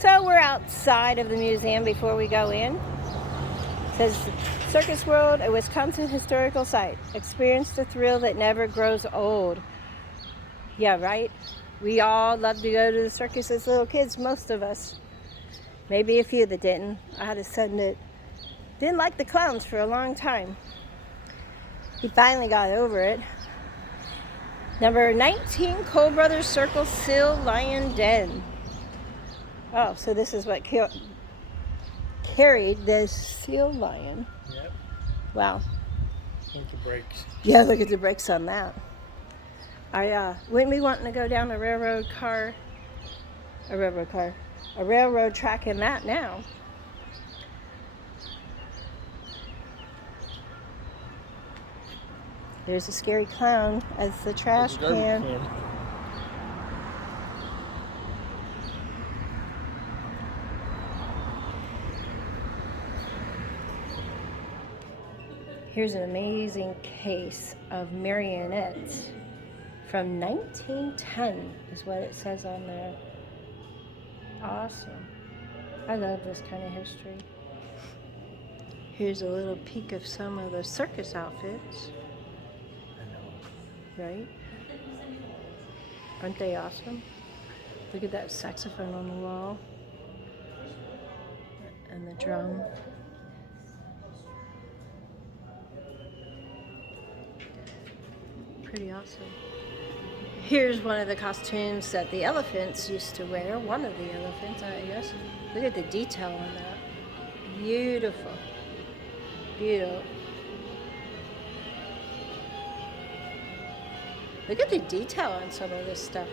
So we're outside of the museum before we go in. It says Circus World, a Wisconsin historical site. Experience the thrill that never grows old. Yeah, right? We all loved to go to the circus as little kids, most of us. Maybe a few that didn't. I had a son that didn't like the clowns for a long time. He finally got over it. Number 19, Cole Brothers Circle Seal Lion Den. Oh, so this is what carried this seal lion. Yep. Wow. Look at the brakes. Yeah, look at the brakes on that. I wouldn't be wanting to go down a railroad track in that now. There's a scary clown as the trash can. Here's an amazing case of marionettes from 1910 is what it says on there. Awesome. I love this kind of history. Here's a little peek of some of the circus outfits. Right? Aren't they awesome? Look at that saxophone on the wall. And the drum. Pretty awesome. Here's one of the costumes that the elephants used to wear. One of the elephants, I guess. Look at the detail on that. Beautiful. Beautiful. Look at the detail on some of this stuff.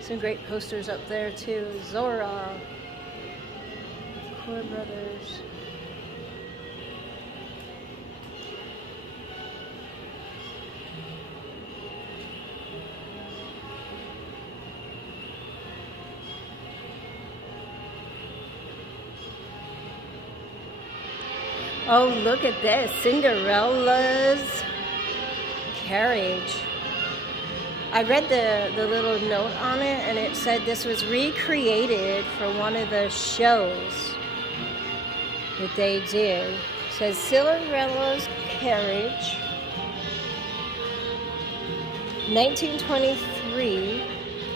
Some great posters up there too. Zora, Core Brothers. Oh, look at this, Cinderella's carriage. I read the little note on it, and it said this was recreated for one of the shows that they did. It says Cinderella's carriage, 1923,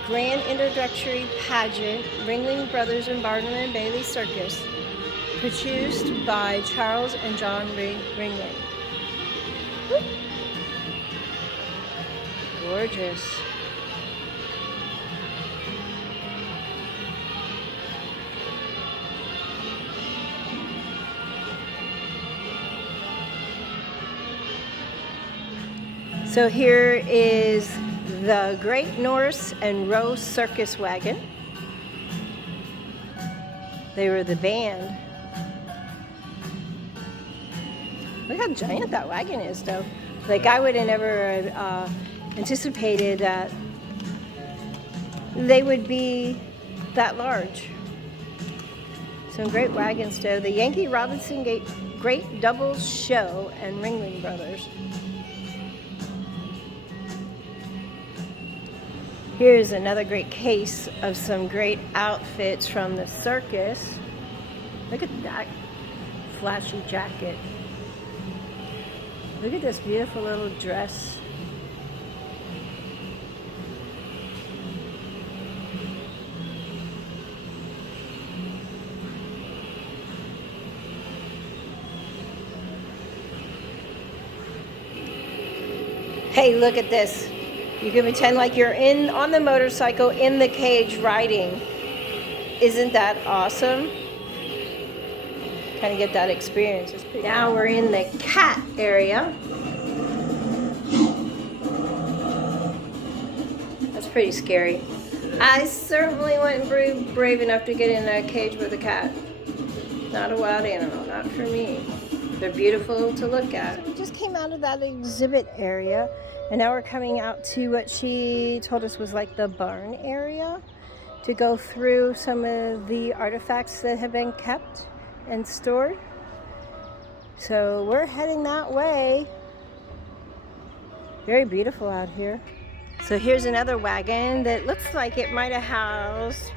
grand introductory pageant, Ringling Brothers and Barnum and Bailey Circus. Produced by Charles and John Ringling. Gorgeous. So here is the Great Norse and Rowe Circus Wagon. They were the band. Look how giant that wagon is, though. Like, I would have never anticipated that they would be that large. Some great wagons, though. The Yankee Robinson Great Doubles Show and Ringling Brothers. Here's another great case of some great outfits from the circus. Look at that flashy jacket. Look at this beautiful little dress. Hey, look at this. You can pretend like you're on the motorcycle in the cage riding. Isn't that awesome? Kind of get that experience. Now we're in the cat area. That's pretty scary. I certainly wasn't brave enough to get in a cage with a cat. Not a wild animal, not for me. They're beautiful to look at. So we just came out of that exhibit area, and now we're coming out to what she told us was like the barn area to go through some of the artifacts that have been kept and stored. So we're heading that way. Very beautiful out here. So here's another wagon that looks like it might have housed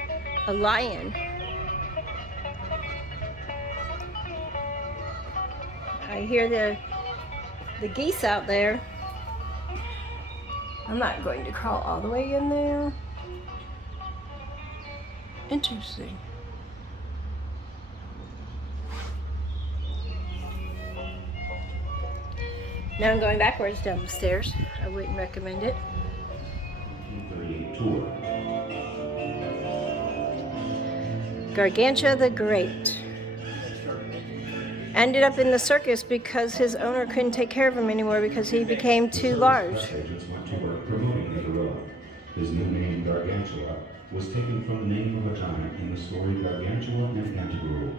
a lion. I hear the geese out there. I'm not going to crawl all the way in there. Interesting. Now I'm going backwards down the stairs. I wouldn't recommend it. Tour. Gargantua the Great ended up in the circus because his owner couldn't take care of him anymore because he became too large. Agents went to work promoting the gorilla. His new name, Gargantua, was taken from the name of a giant in the story Gargantua and Pantagruel.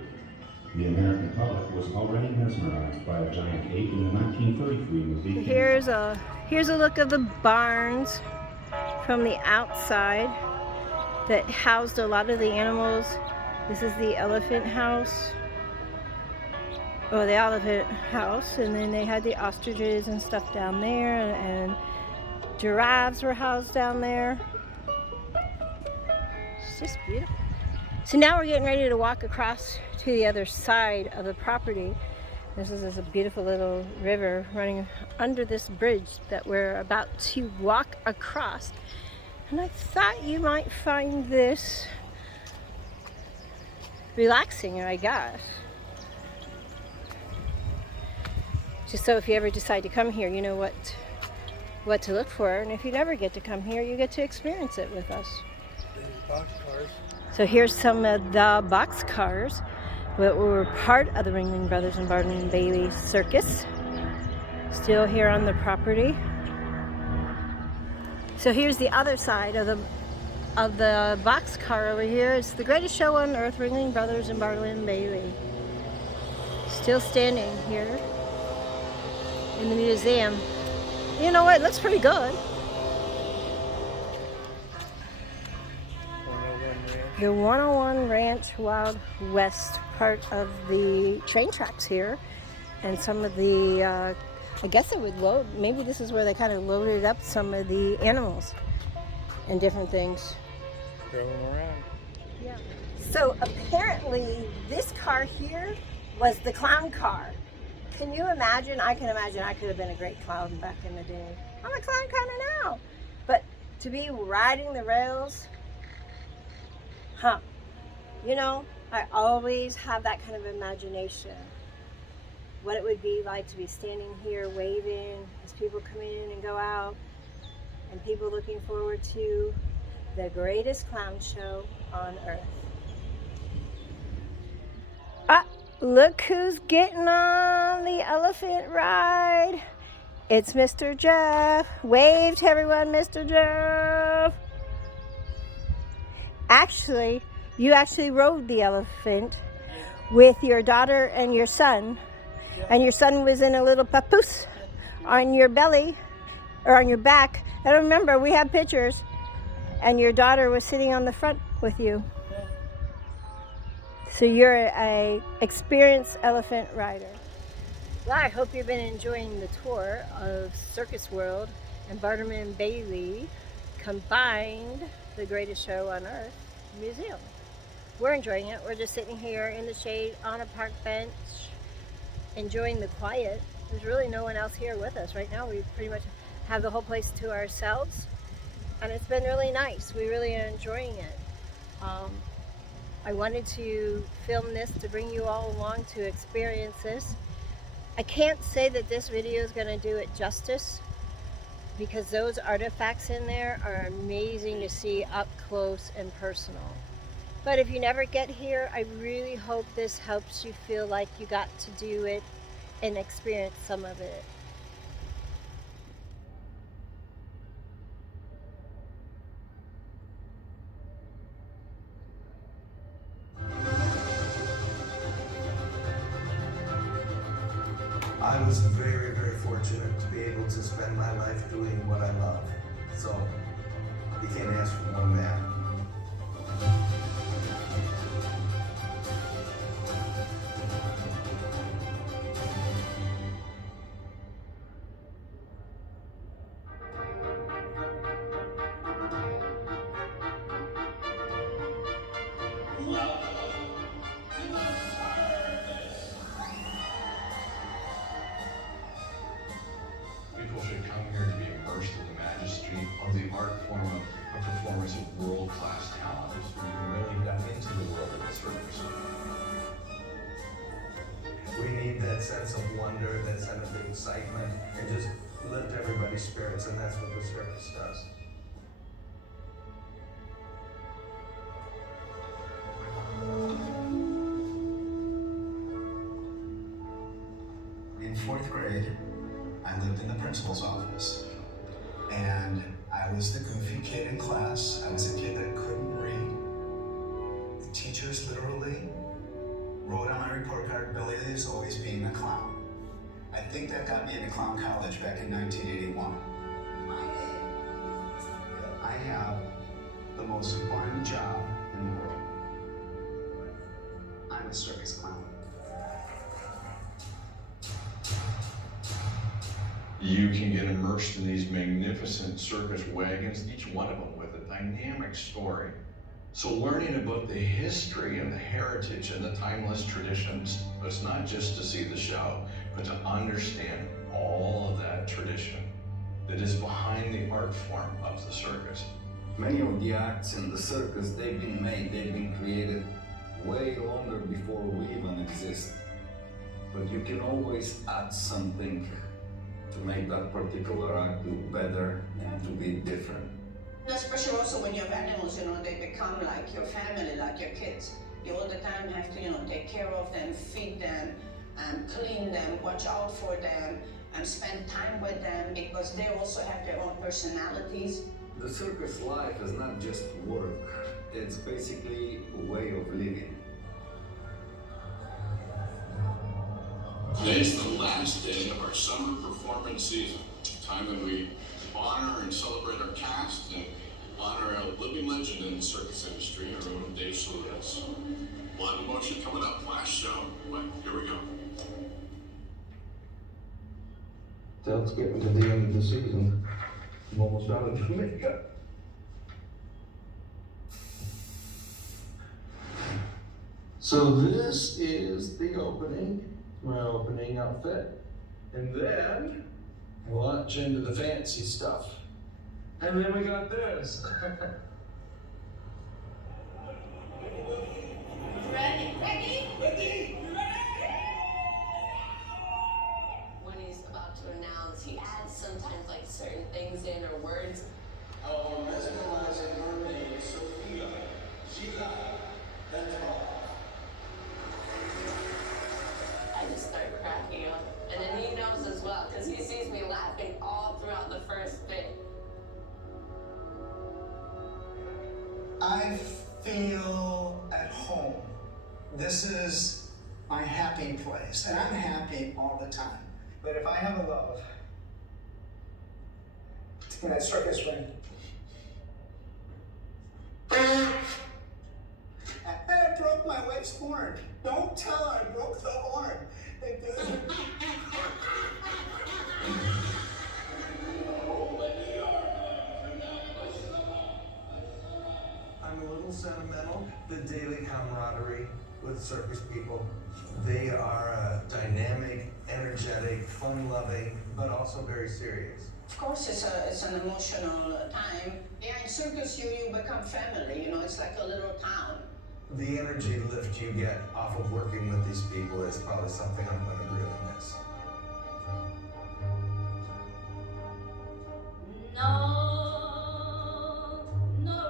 The American public was already mesmerized by a giant ape in the 1933 movie. Here's a look of the barns from the outside that housed a lot of the animals. This is the elephant house. Oh, the elephant house, and then they had the ostriches and stuff down there, and giraffes were housed down there. It's just beautiful. So now we're getting ready to walk across to the other side of the property. This is a beautiful little river running under this bridge that we're about to walk across. And I thought you might find this relaxing, I guess. Just so if you ever decide to come here, you know what to look for. And if you never get to come here, you get to experience it with us. Boxcars. So here's some of the box cars that were part of the Ringling Brothers and Barnum and Bailey Circus. Still here on the property. So here's the other side of the box car over here. It's the greatest show on earth, Ringling Brothers and Barnum and Bailey. Still standing here in the museum. You know what? It looks pretty good. The 101 Ranch Wild West, part of the train tracks here, and some of the, I guess it would load, maybe this is where they kind of loaded up some of the animals and different things. Throw them around. Yeah. So apparently this car here was the clown car. Can you imagine? I can imagine I could have been a great clown back in the day. I'm a clown kind of now. But to be riding the rails, you know, I always have that kind of imagination. What it would be like to be standing here waving as people come in and go out, and people looking forward to the greatest clown show on earth. Look who's getting on the elephant ride. It's Mr. Jeff. Wave to everyone, Mr. Jeff. Actually, you actually rode the elephant with your daughter and your son. And your son was in a little papoose on your belly, or on your back. I don't remember, we have pictures. And your daughter was sitting on the front with you. So you're a experienced elephant rider. Well, I hope you've been enjoying the tour of Circus World and Barnum and Bailey combined, the greatest show on earth, museum. We're enjoying it. We're just sitting here in the shade on a park bench, enjoying the quiet. There's really no one else here with us right now. We pretty much have the whole place to ourselves, and it's been really nice. We really are enjoying it. I wanted to film this to bring you all along to experience this. I can't say that this video is going to do it justice, because those artifacts in there are amazing to see up close and personal. But if you never get here, I really hope this helps you feel like you got to do it and experience some of it. I was very, very fortunate to be able to spend my life doing what I love. So you can't ask for more than that. People should come here to be immersed in the majesty of the art form of a performance of world-class talent. So you can really dive into the world of the circus. We need that sense of wonder, that sense of excitement, and just lift everybody's spirits, and that's what the circus does. In fourth grade, I lived in the principal's office, and I was the goofy kid in class. I was a kid that couldn't read. The teachers literally wrote on my report card, Billy is always being a clown. I think that got me into clown college back in 1981. I have the most fun job in the world. I'm a circus clown. You can get immersed in these magnificent circus wagons, each one of them with a dynamic story. So learning about the history and the heritage and the timeless traditions, it's not just to see the show, but to understand all of that tradition that is behind the art form of the circus. Many of the acts in the circus, they've been created way longer before we even exist. But you can always add something to make that particular act look better and to be different. Especially also when you have animals, they become like your family, like your kids. You all the time have to, take care of them, feed them, clean them, watch out for them, and spend time with them because they also have their own personalities. The circus life is not just work, it's basically a way of living. Today is the last day of our summer performance season, a time when we honor and celebrate our cast and honor a living legend in the circus industry, our own Dave Solis. A lot of emotion coming up, last show, but here we go. That's getting to the end of the season. I'm almost out of Jamaica. So this is the opening, my opening outfit. And then launch into the fancy stuff. And then we got this. Ready? When he's about to announce, he adds sometimes like certain things in or words. Our mesmerizing mermaid, Sophia, Sheila, plethora. I just start cracking up. And then he knows as well, because he sees me laughing all throughout the first bit. I feel at home. This is my happy place, and I'm happy all the time. But if I have a love, it's in that circus ring. And I broke my wife's horn. Don't tell her I broke the horn. I'm a little sentimental. The daily camaraderie with circus people. They are dynamic, energetic, fun-loving, but also very serious. Of course, it's an emotional time. Yeah, in circus, you become family, it's like a little town. The energy lift you get off of working with these people is probably something I'm going to really miss. No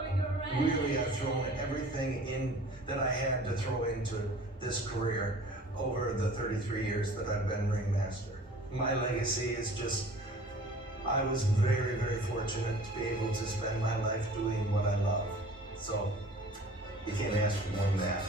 regret. Really, I've thrown everything in that I had to throw into this career over the 33 years that I've been ringmaster. My legacy is just, I was very, very fortunate to be able to spend my life doing what I love. So, you can't ask for more than that.